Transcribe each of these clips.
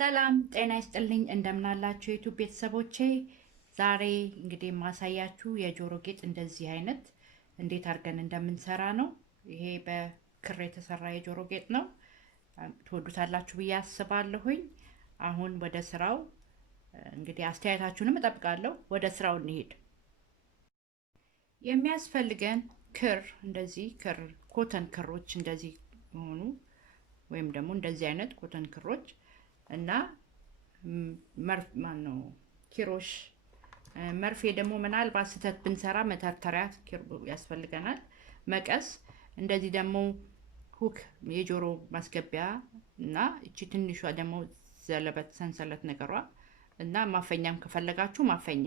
ሰላም ጤና ይስጥልኝ እንደምናላችሁ የዩቲዩብ ቤተሰቦቼ ዛሬ እንግዲህ ማሳያችሁ የጆሮ ጌጥ እንደዚህ አይነት እንዴት አድርገን እንደምንሰራ ነው። ይሄ በክር የተሰራ የጆሮ ጌጥ ነው። ትወዱታላችሁ ብዬ አስባለሁኝ። አሁን ወደ ስራው እንግዲህ አስተያየታችሁንም እጠብቃለሁ። ወደ ስራው እንሄድ። የሚያስፈልገን ክር እንደዚህ ክር ኮተን ክሮች እንደዚህ ሆኑ ወይም ደግሞ እንደዚህ አይነት ኮተን ክሮች እና ኪሮሽ መርፌ ደግሞ ምናልባት ስህተት ብንሰራ መተርተሪያ ያስፈልገናል። መቀስ እንደዚህ ደግሞ ሁክ የጆሮ ማስገቢያ እና እቺ ትንሿ ደግሞ ዘለበት ሰንሰለት ነገሯ እና ማፈኛም ከፈለጋችሁ ማፈኛ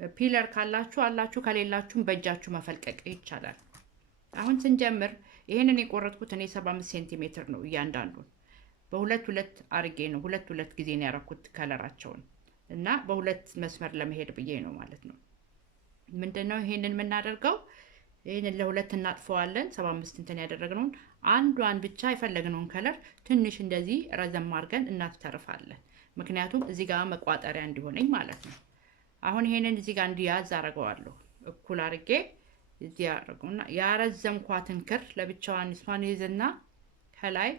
ፒለር ካላችሁ አላችሁ ከሌላችሁም በእጃችሁ መፈልቀቅ ይቻላል። አሁን ስንጀምር ይሄንን የቆረጥኩት እኔ 75 ሴንቲሜትር ነው። እያንዳንዱን በሁለት አርጌ ነው ሁለት ጊዜ ነው ያረኩት ከለራቸውን እና በሁለት መስመር ለመሄድ ብዬ ነው ማለት ነው። ምንድነው ይሄንን የምናደርገው? ይሄንን ለሁለት እናጥፈዋለን። 75 እንትን ያደረግነውን አንዷን ብቻ የፈለግነውን ከለር ትንሽ እንደዚህ ረዘም አድርገን እናስተርፋለን። ምክንያቱም እዚህ ጋር መቋጠሪያ እንዲሆነኝ ማለት ነው። አሁን ይሄንን እዚህ ጋር እንዲያዝ አደርገዋለሁ። እኩል አድርጌ እዚህ ያደርገውና ያረዘምኳትን ክር ለብቻዋን እሷን ይዝና ከላይ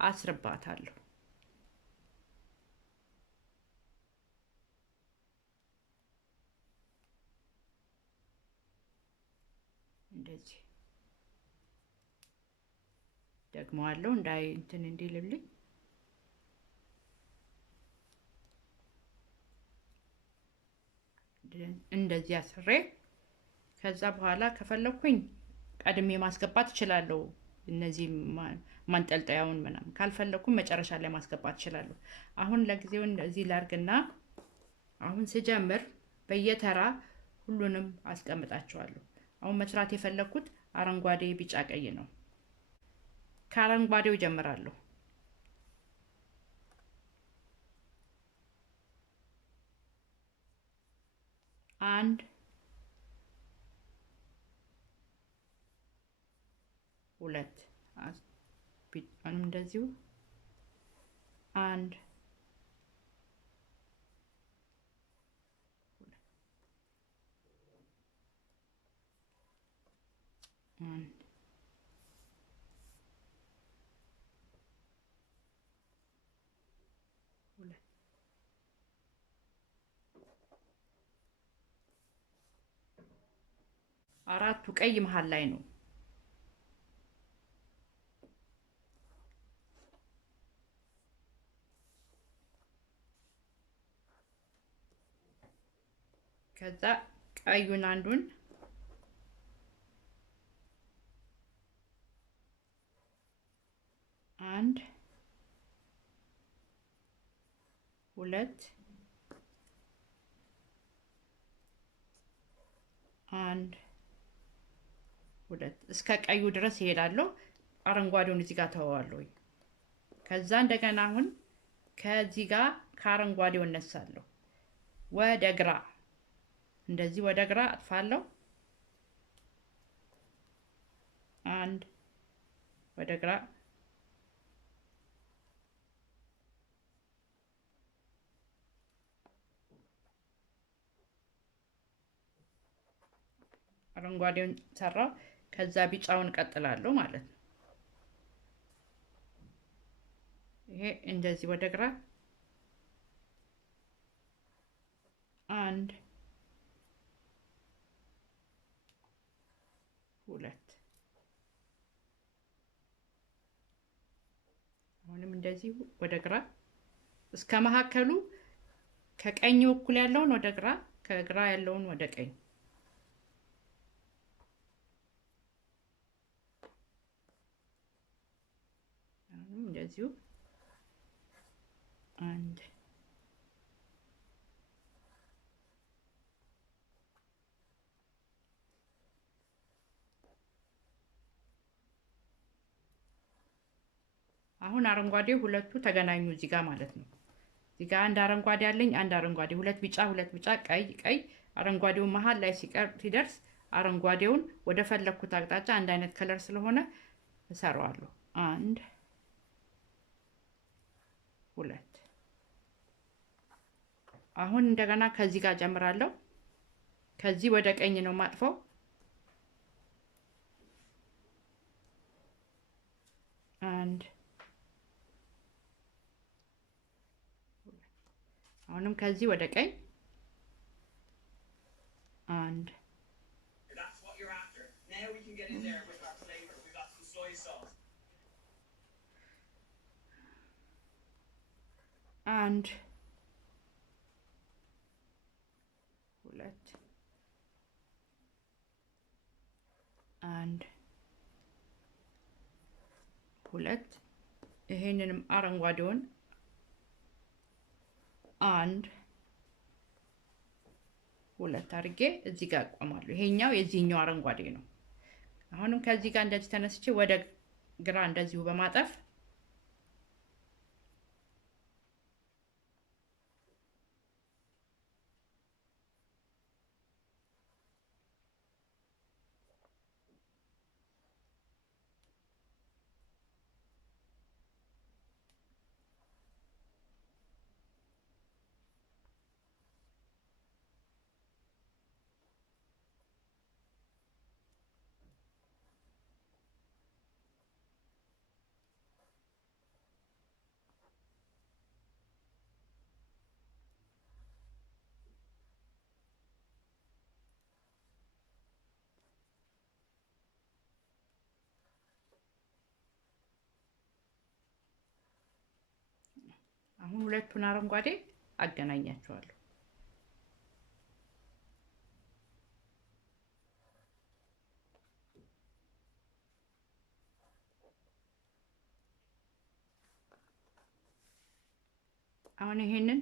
አስርባታለሁ። እንደዚህ ደግመዋለሁ እንዳይ እንትን እንዲልልኝ። እንደዚህ አስሬ ከዛ በኋላ ከፈለኩኝ ቀድሜ ማስገባት እችላለሁ። እነዚህ ማንጠልጠያውን ምናምን ካልፈለኩም መጨረሻ ላይ ማስገባት እችላለሁ። አሁን ለጊዜው እንደዚህ ላርግና አሁን ስጀምር በየተራ ሁሉንም አስቀምጣቸዋለሁ። አሁን መስራት የፈለኩት አረንጓዴ፣ ቢጫ፣ ቀይ ነው። ከአረንጓዴው ጀምራለሁ። አንድ ሁለት እንደዚሁ አንድ አራቱ ቀይ መሃል ላይ ነው። ከዛ ቀዩን አንዱን አንድ ሁለት አንድ ሁለት እስከ ቀዩ ድረስ ይሄዳለሁ። አረንጓዴውን እዚህ ጋር ተዋዋለሁ። ከዛ እንደገና አሁን ከዚህ ጋር ከአረንጓዴው እነሳለሁ ወደ ግራ እንደዚህ ወደ ግራ አጥፋለሁ። አንድ ወደ ግራ አረንጓዴውን ሰራው። ከዛ ቢጫውን ቀጥላለሁ ማለት ነው። ይሄ እንደዚህ ወደ ግራ አንድ ሁለት አሁንም እንደዚህ ወደ ግራ እስከ መሀከሉ ከቀኝ እኩል ያለውን ወደ ግራ ከግራ ያለውን ወደ ቀኝ እንደዚሁ አንድ አሁን አረንጓዴ ሁለቱ ተገናኙ እዚህ ጋር ማለት ነው። እዚህ ጋር አንድ አረንጓዴ አለኝ፣ አንድ አረንጓዴ፣ ሁለት ቢጫ፣ ቀይ አረንጓዴው መሃል ላይ ሲደርስ አረንጓዴውን ወደ ፈለኩት አቅጣጫ አንድ አይነት ከለር ስለሆነ እሰራዋለሁ። አንድ ሁለት አሁን እንደገና ከዚህ ጋር ጀምራለሁ ከዚህ ወደ ቀኝ ነው ማጥፈው አንድ አሁንም ከዚህ ወደ ቀኝ አንድ አንድ ሁለት አንድ ሁለት ይሄንንም አረንጓዴውን አንድ ሁለት አድርጌ እዚህ ጋር ቆማለሁ ይሄኛው የዚህኛው አረንጓዴ ነው አሁንም ከዚህ ጋር እንደዚህ ተነስቼ ወደ ግራ እንደዚሁ በማጠፍ አሁን ሁለቱን አረንጓዴ አገናኛቸዋለሁ አሁን ይሄንን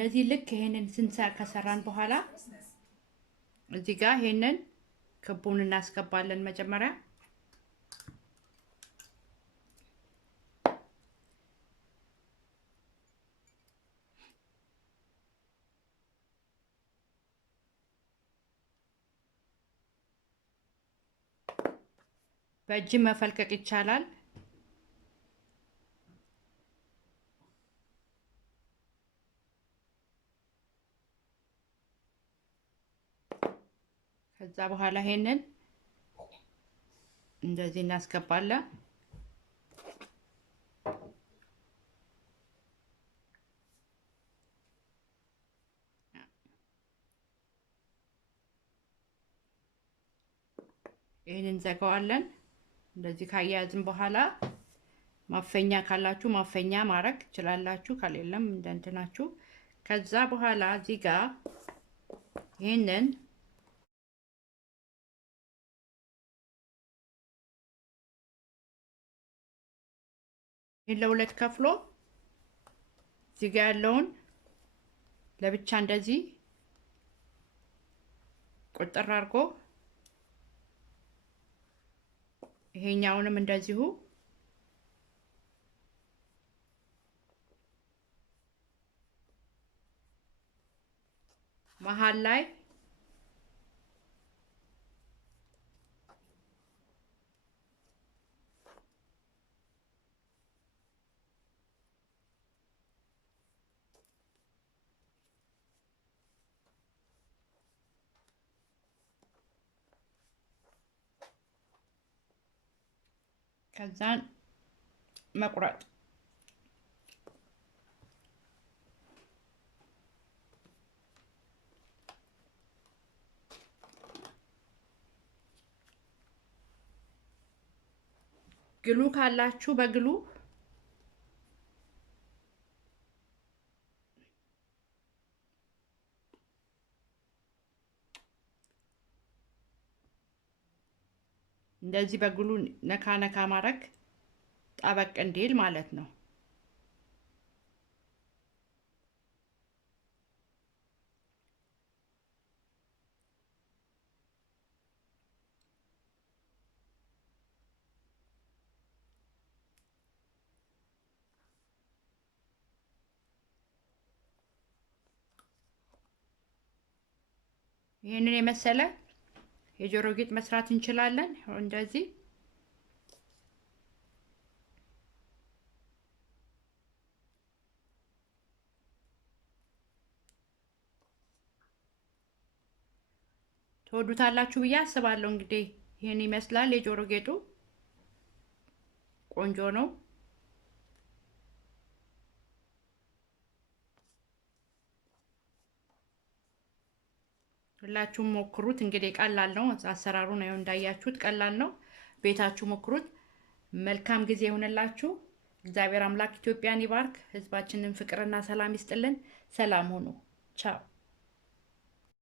እንደዚህ ልክ ይሄንን ከሰራን በኋላ እዚህ ጋር ይሄንን ክቡን እናስገባለን መጀመሪያ በእጅ መፈልቀቅ ይቻላል ከዛ በኋላ ይሄንን እንደዚህ እናስገባለን ይሄንን ዘጋዋለን እንደዚህ ካያያዝን በኋላ ማፈኛ ካላችሁ ማፈኛ ማረክ ይችላልላችሁ ካሌለም እንደንትናችሁ ከዛ በኋላ እዚህ ጋር ይሄንን ለሁለት ከፍሎ እዚህ ጋር ያለውን ለብቻ እንደዚህ ቁጥር አድርጎ ይሄኛውንም እንደዚሁ መሃል ላይ ከዛን መቁረጥ ግሉ ካላችሁ በግሉ እንደዚህ በግሉ ነካ ነካ ማድረግ ጣበቅ እንዲል ማለት ነው ይሄንን የመሰለ የጆሮ ጌጥ መስራት እንችላለን እንደዚህ ተወዱታላችሁ ብዬ አስባለሁ እንግዲህ ይሄን ይመስላል የጆሮ ጌጡ ቆንጆ ነው ሁላችሁም ሞክሩት እንግዲህ ቀላል ነው አሰራሩ ነው እንዳያችሁት ቀላል ነው ቤታችሁ ሞክሩት መልካም ጊዜ ይሁንላችሁ እግዚአብሔር አምላክ ኢትዮጵያን ይባርክ ህዝባችንን ፍቅርና ሰላም ይስጥልን ሰላም ሁኑ ቻው